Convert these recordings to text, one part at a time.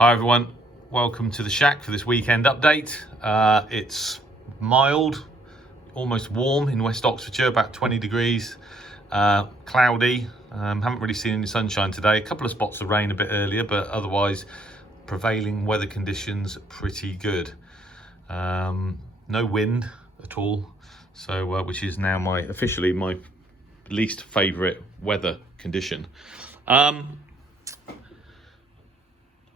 Hi everyone, welcome to the shack for this weekend update. It's mild, almost warm in West Oxfordshire, about 20 degrees, cloudy. Haven't really seen any sunshine today. A couple of spots of rain a bit earlier, but otherwise prevailing weather conditions pretty good. No wind at all, so which is now officially my least favourite weather condition.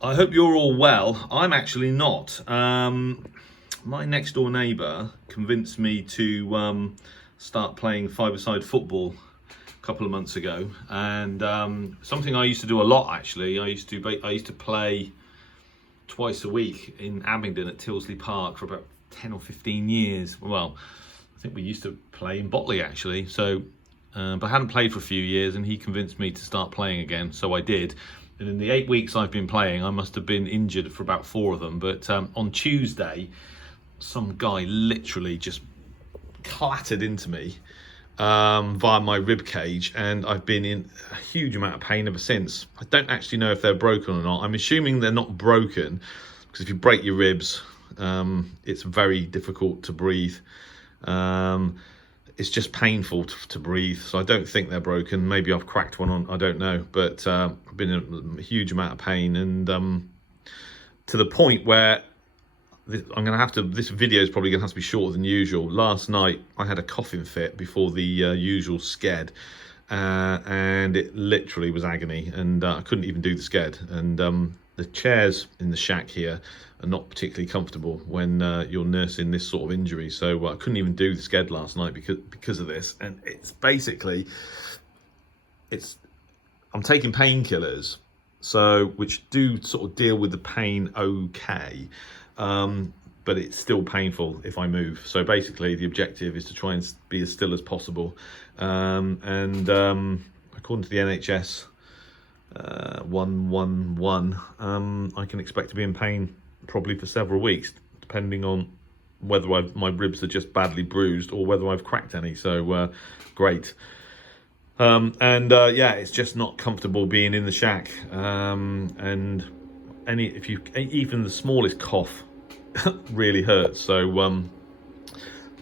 I hope you're all well. I'm actually not. My next door neighbour convinced me to start playing five-a-side football a couple of months ago, and something I used to do a lot actually. I used to play twice a week in Abingdon at Tilsley Park for about 10 or 15 years. Well, I think we used to play in Botley actually. So, but I hadn't played for a few years, and he convinced me to start playing again. So I did. And in the 8 weeks I've been playing, I must have been injured for about 4 of them. But on Tuesday, some guy literally just clattered into me via my rib cage, and I've been in a huge amount of pain ever since. I don't actually know if they're broken or not. I'm assuming they're not broken, because if you break your ribs, it's very difficult to breathe. It's just painful to breathe, so I don't think they're broken. Maybe I've cracked one on, I don't know, but I've been in a huge amount of pain, and to the point where this video is probably going to have to be shorter than usual. Last night I had a coughing fit before the usual sked, and it literally was agony, and I couldn't even do the sked. And the chairs in the shack here are not particularly comfortable when you're nursing this sort of injury. So I couldn't even do the sked last night because of this. And it's basically, I'm taking painkillers, which do sort of deal with the pain okay, but it's still painful if I move. So basically the objective is to try and be as still as possible. And according to the NHS 111, I can expect to be in pain probably for several weeks, depending on whether my ribs are just badly bruised or whether I've cracked any. So great. Yeah, it's just not comfortable being in the shack, and even the smallest cough really hurts. So I've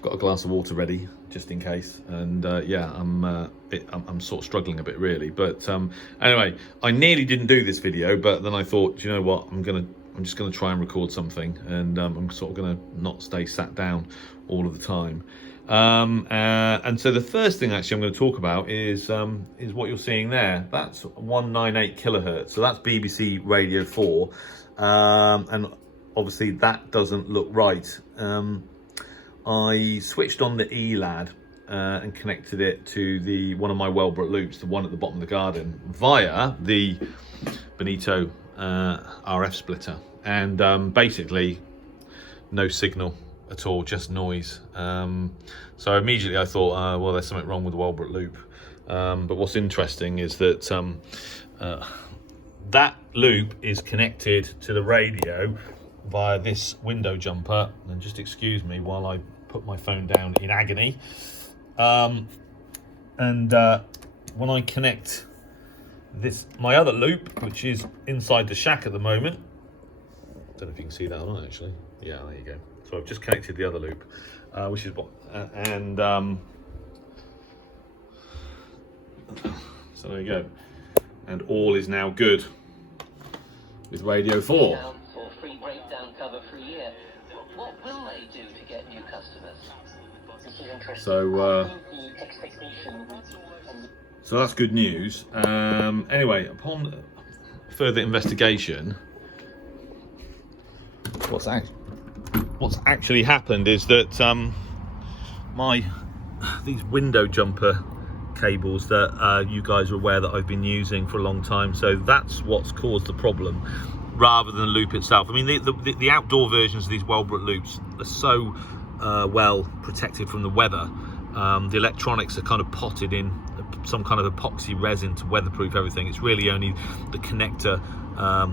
got a glass of water ready just in case, and yeah, I'm sort of struggling a bit really. But anyway, I nearly didn't do this video, but then I thought, do you know what, I'm just gonna try and record something, and I'm sort of gonna not stay sat down all of the time. And so the first thing actually I'm going to talk about is what you're seeing there. That's 198 kilohertz, so that's BBC Radio 4, and obviously that doesn't look right. I switched on the ELAD and connected it to one of my Welbrook loops, the one at the bottom of the garden, via the Bonito RF splitter, and basically no signal at all, just noise. So immediately I thought, well, there's something wrong with the Welbrook loop. But what's interesting is that that loop is connected to the radio via this window jumper. And just excuse me while I put my phone down in agony. When I connect my other loop, which is inside the shack at the moment, I don't know if you can see that or not actually. Yeah, there you go. So I've just connected the other loop, which is what, and so there you go. And all is now good with Radio 4. For free breakdown cover for a year. What will they do to get new customers? This is interesting. So that's good news. Anyway, upon further investigation, what's actually happened is that these window jumper cables that you guys are aware that I've been using for a long time, so that's what's caused the problem rather than the loop itself. I mean, the outdoor versions of these Welbrook loops are so well protected from the weather. The electronics are kind of potted in some kind of epoxy resin to weatherproof everything. It's really only the connector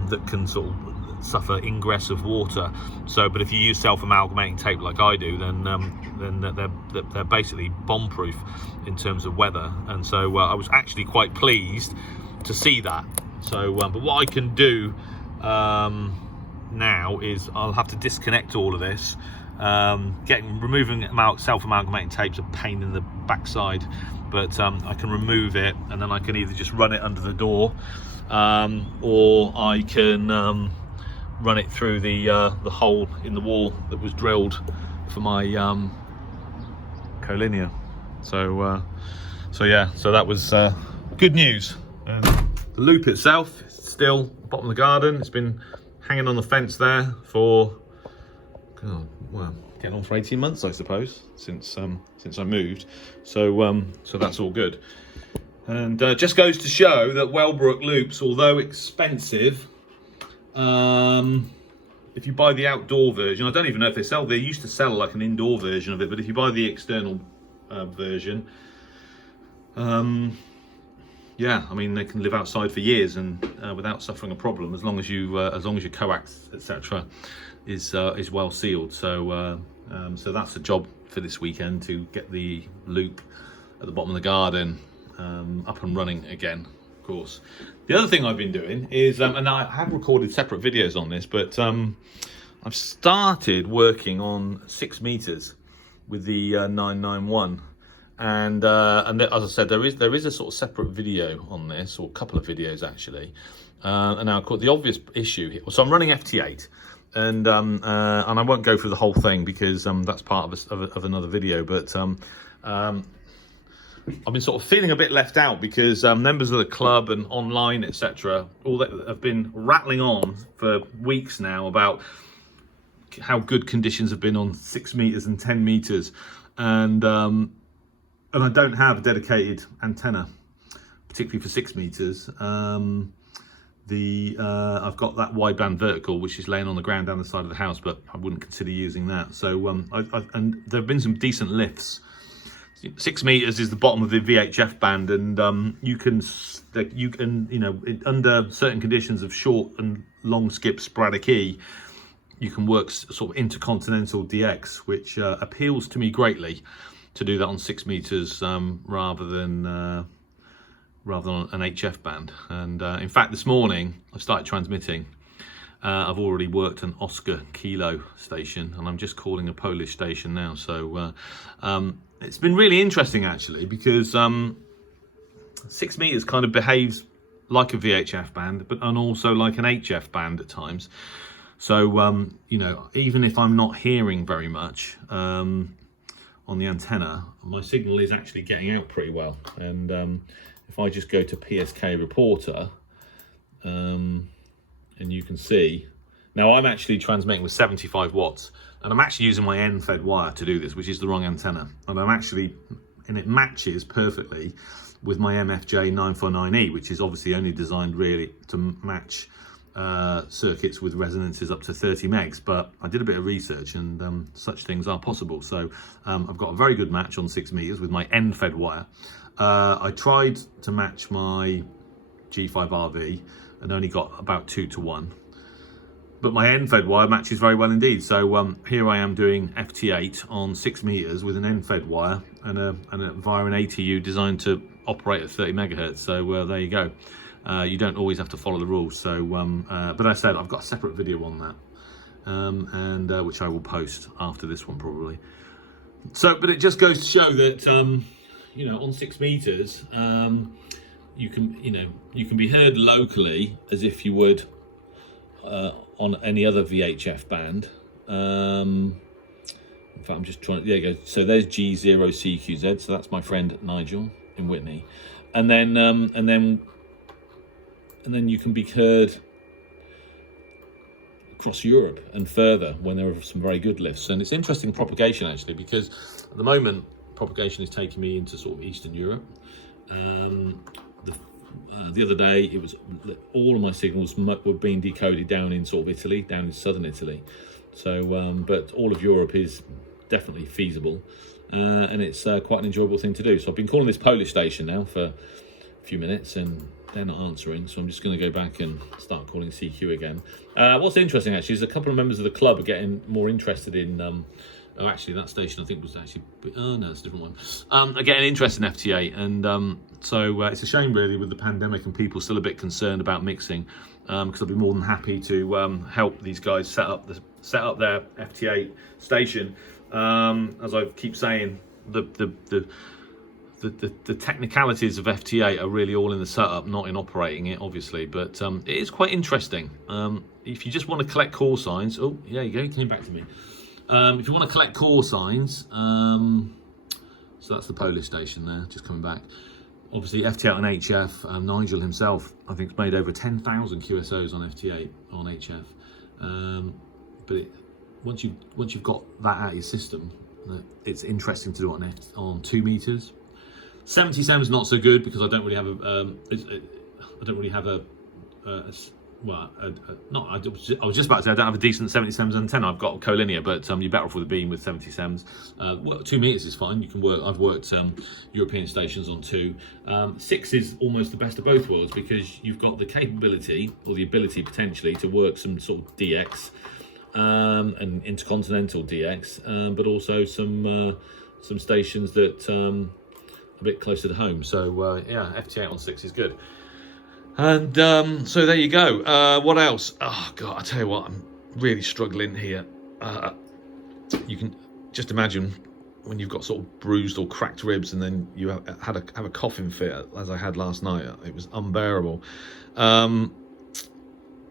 that can sort of suffer ingress of water. So, but if you use self-amalgamating tape like I do, then they're basically bomb-proof in terms of weather. And so I was actually quite pleased to see that. So, but what I can do now is I'll have to disconnect all of this. Removing self-amalgamating tape's a pain in the backside, but I can remove it, and then I can either just run it under the door, or I can run it through the hole in the wall that was drilled for my collinear. So that was good news. The loop itself is still bottom of the garden. It's been hanging on the fence there for getting on for 18 months, I suppose, since I moved. So that's all good. And just goes to show that Wellbrook loops, although expensive, if you buy the outdoor version, I don't even know if they used to sell like an indoor version of it, but if you buy the external version, yeah, I mean, they can live outside for years and without suffering a problem, as long as your coax, etc., is well sealed. So that's the job for this weekend, to get the loop at the bottom of the garden up and running again. Of course, the other thing I've been doing is, and I have recorded separate videos on this, but I've started working on 6 meters with the 991. And as I said, there is a sort of separate video on this, or a couple of videos actually. And now, of course, the obvious issue here. So I'm running FT8, and I won't go through the whole thing because that's part of another video. But I've been sort of feeling a bit left out because members of the club and online, etc., all that have been rattling on for weeks now about how good conditions have been on 6 meters and 10 meters, and I don't have a dedicated antenna, particularly for 6 meters. I've got that wideband vertical, which is laying on the ground down the side of the house, but I wouldn't consider using that. So and there have been some decent lifts. 6 meters is the bottom of the VHF band, and you can under certain conditions of short and long skip sporadic E, you can work sort of intercontinental DX, which appeals to me greatly, to do that on 6 meters rather than an HF band. And in fact, this morning I've started transmitting. I've already worked an Oscar Kilo station, and I'm just calling a Polish station now. So it's been really interesting actually, because 6 meters kind of behaves like a VHF band, and also like an HF band at times. So even if I'm not hearing very much on the antenna, my signal is actually getting out pretty well. And if I just go to PSK reporter, and you can see now I'm actually transmitting with 75 watts, and I'm actually using my end-fed wire to do this, which is the wrong antenna, and it matches perfectly with my MFJ 949E, which is obviously only designed really to match circuits with resonances up to 30 megs, but I did a bit of research, and such things are possible. So I've got a very good match on 6 meters with my end-fed wire. I tried to match my G5RV and only got about 2 to 1, but my end-fed wire matches very well indeed. So here I am doing FT8 on 6 meters with an end-fed wire and via an ATU designed to operate at 30 megahertz. So there you go. You don't always have to follow the rules. So, but I said I've got a separate video on that, which I will post after this one probably. So, but it just goes to show that on 6 meters, you can be heard locally as if you would on any other VHF band. In fact, I'm just trying. There you go. So there's G0CQZ. So that's my friend Nigel in Whitney, and then you can be heard across Europe and further when there are some very good lifts. And it's interesting propagation actually, because at the moment propagation is taking me into sort of Eastern Europe. The other day it was all of my signals were being decoded down in sort of Italy, down in southern Italy. So but all of Europe is definitely feasible, and it's quite an enjoyable thing to do. So I've been calling this Polish station now for a few minutes, and they're not answering, so I'm just going to go back and start calling CQ again. What's interesting actually is a couple of members of the club are getting more interested in oh, actually that station I think was actually, oh no, it's a different one, are getting interested in FT8, and so it's a shame really with the pandemic and people still a bit concerned about mixing. because I'll be more than happy to help these guys set up their FT8 station. As I keep saying, the technicalities of FT8 are really all in the setup, not in operating it, obviously. But it is quite interesting. If you just want to collect call signs, oh, yeah, you go, came back to me. If you want to collect call signs, so that's the Polish station there, just coming back. Obviously, FT8 on HF, Nigel himself, I think, has made over 10,000 QSOs on FT8 on HF. But once you've got that out of your system, it's interesting to do it on 2 meters. 77 is not so good because I don't really have I was just about to say I don't have a decent 77s antenna. I've got a collinear, but you're better off with a beam with 77s. 2 meters is fine. You can work. I've worked European stations on 2. 6 is almost the best of both worlds because you've got the capability or the ability potentially to work some sort of DX and intercontinental DX, but also some stations that a bit closer to home. So yeah, FT8 on 6 is good. And so there you go. What else? Oh God, I tell you what, I'm really struggling here. You can just imagine when you've got sort of bruised or cracked ribs, and then you have a coughing fit, as I had last night. It was unbearable.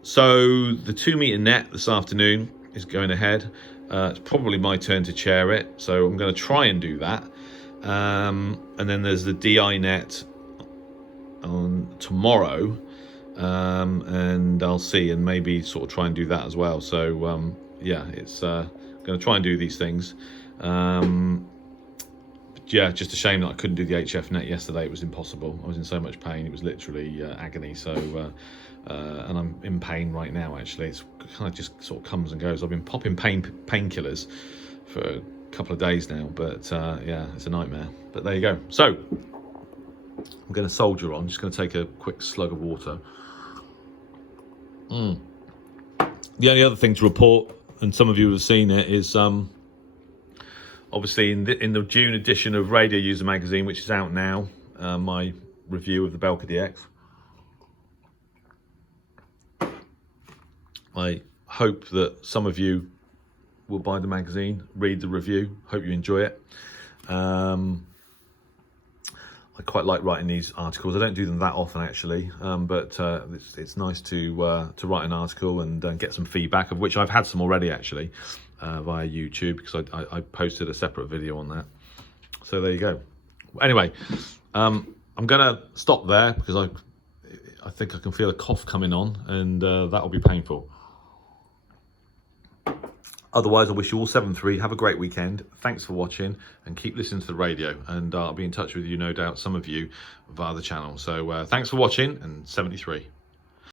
So the 2 meter net this afternoon is going ahead. It's probably my turn to chair it, so I'm going to try and do that. And then there's the DI net on tomorrow, and I'll see, and maybe sort of try and do that as well. So yeah, it's going to try and do these things. Yeah, just a shame that I couldn't do the HF net yesterday. It was impossible. I was in so much pain. It was literally agony. So and I'm in pain right now, actually. It's kind of just sort of comes and goes. I've been popping painkillers for a couple of days now, but yeah, it's a nightmare. But there you go. So I'm going to soldier on. Just going to take a quick slug of water. The only other thing to report, and some of you have seen it, is obviously in the June edition of Radio User Magazine, which is out now, my review of the Belka DX. I hope that some of you will buy the magazine, read the review. Hope you enjoy it. I quite like writing these articles. I don't do them that often, actually, but it's nice to write an article and get some feedback, of which I've had some already, actually, via YouTube, because I posted a separate video on that. So there you go. Anyway, I'm going to stop there because I think I can feel a cough coming on, and that'll be painful. Otherwise, I wish you all 7-3. Have a great weekend. Thanks for watching, and keep listening to the radio. And I'll be in touch with you, no doubt, some of you, via the channel. So thanks for watching, and 73.